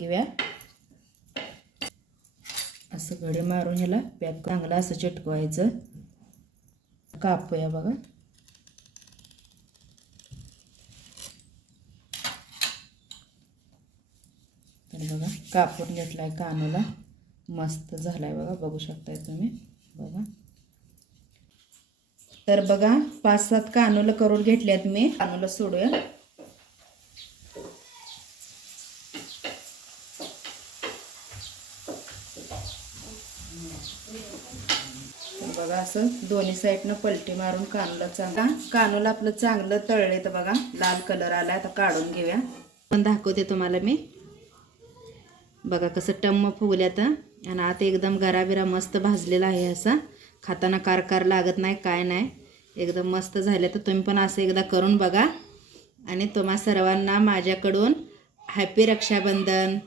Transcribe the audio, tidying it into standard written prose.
घेऊया. असं घडी मारून ह्याला पॅक चांगलं असं चिटकवायचं. कापूया बघा. तर बघा कापून घेतलाय कानूला. मस्त झालाय बघा, बघू शकताय तुम्ही बघा. तर बघा 5-7 कानूला करून घेतल्यात मी. कानूला सोडूया. बघा असं दोन्ही साईडनं पलटी मारून कानूला आपलं चांगलं तळले. तर बघा लाल कलर आलाय. आता काढून घेऊया. पण दाखवते तुम्हाला मी. बघा कसं टम्म फुगल्यात आणि आता एकदम गराबिरा मस्त भाजलेला आहे. असा खाताना कार लागत नाही, काय नाही, एकदम मस्त झाले. तर तुम्ही पण असं एकदा करून बघा. आणि तुम्हा सर्वांना माझ्याकडून हॅपी रक्षाबंधन.